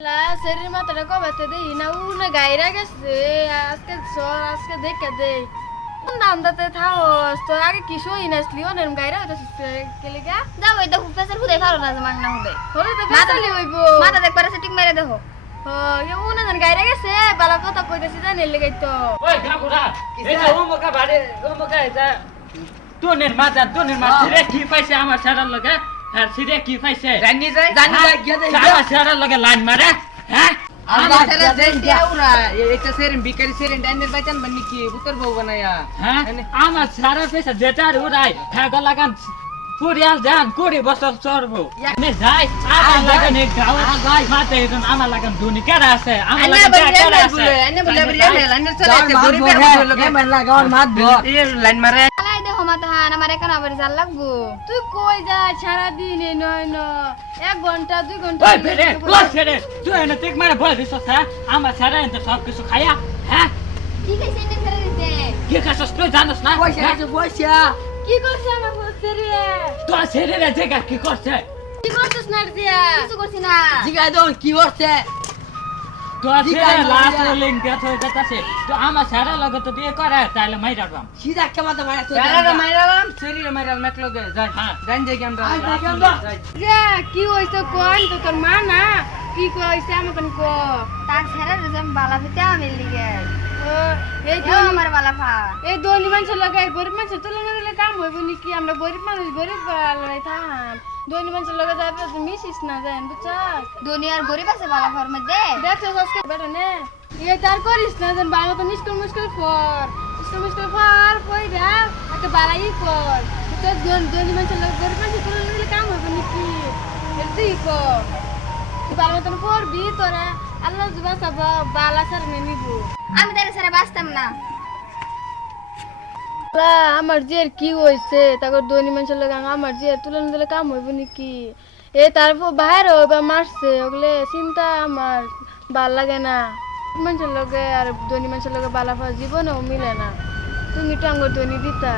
শরীর মাথাটা কবাতে দেই না উনে গাইরা গেছে আজকে দেখে দেই দামদাতে থাও তো আগে কি সই নাসলি ওনের গাইরা হইতাছে কেলে গা যাও ওই দেখো ফেসের খুদে খারো না মাং না হবে হলে তো বেসালি হইবো মাথা দেখবার সেটিং মেরে দেখো উনে জান গাইরা গেছে বালা কথা কইতাছি জানি লেগে তো ওই গাবুরা এটা ওমকা বাড়ি ওমকা এটা তোনের মাথা রে কি পাইছে আমার সারার লগে আর সিরে কি পাইছে জানি যাই গিয়া দে আমার সারার লগে লাইন মারে হ্যাঁ আমরা তারা দেন দেউরা এটা সেরেন বিকারি সেরেন ডাইনের বাইচান বন্নি কি উত্তর বউ বানায়া হ্যাঁ আমার সারা পয়সা যেটার উড়াই হ্যাঁ লাগান পুরিয়াল যান 20 বছর চড়বো নে যাই আমার লাগান এক গাও যাই মাতে এখন আমার লাগান ধুনি কেডা আছে আমার লাগান কেডা আছে আইনে বলে লাইনের চালাইতে গরিবের লগে মেন লাগাওন মাতবো এই লাইন মারে আলাই দেখো মাথা হান আমার এখন আবার জাল লাগবো তুই কই যা সারা দিন এই নয় ন 1 ঘন্টা 2 ঘন্টা ওই বেরে ক্লাস ছেড়ে তুই এনে ঠিক মারে বল দিছস হ্যাঁ আমার সারা এনে সব কিছু খায়া হ্যাঁ ঠিক আছে এনে ছেড়ে দিতে কি খাসস তুই জানিস না পয়সা কি করছ আমার শরীরে তো শরীরে জায়গা কি করছে কি করছস না দিয়া কিছু করছি না জিগাই দন কি হচ্ছে তো শরীরে লাস্ট লিঙ্ক গেট হয়ে যাচ্ছে তো আমার সারা লগে তো বিয়ে করে তাইলে মাইরাবাম সিধা কেমন মারা তো তারা মাইরালাম শরীরে মাইরাল মেক লগে যাই হ্যাঁ। জান যাই আমরা যাই যে কি হইছে কোন তো তোর মা না কি কইছে আমাকে কো তার ছেড়ে রেজাম বালা ফিতে আমি লিগে এই এও আমার বালা ফা এই ধনী মানুষের লগে গরিব মানুষের তুলনা দিলে কাম হইব নাকি আমরা গরিব মানুষ গরিব লড়াই থাম ধনী মানুষের লগে যাবে মিশিস না জান বুঝছস দুনিয়ার গরিব আছে বালা ফার মধ্যে দেখছস আজকে বেটা নে তার করিস না জান বাবা তো মুশকিল ফর কইরা একটা বালাই কর তো ধনী মানুষের লগে গরিব মানুষের তুলনা দিলে কাম হইব নাকি তুই কর বাবা মতন করবি তোরা আল্লাহ জুবা সব বালা সার নিব আমি তারে ছেড়ে বাঁচতাম না আমার যে কি হয়েছে তারপর ধনী মানুষের লোক আমার যে তুলনা দিলে কাম হইব নাকি তারপর বাইরে হইবা মারছে ওগুলো চিন্তা আমার ভাল লাগে না মানুষের লগে আর ধনী মানুষের লগে বালা জীবনেও মিলে না তুমি টাঙ্গর ধনী দিতা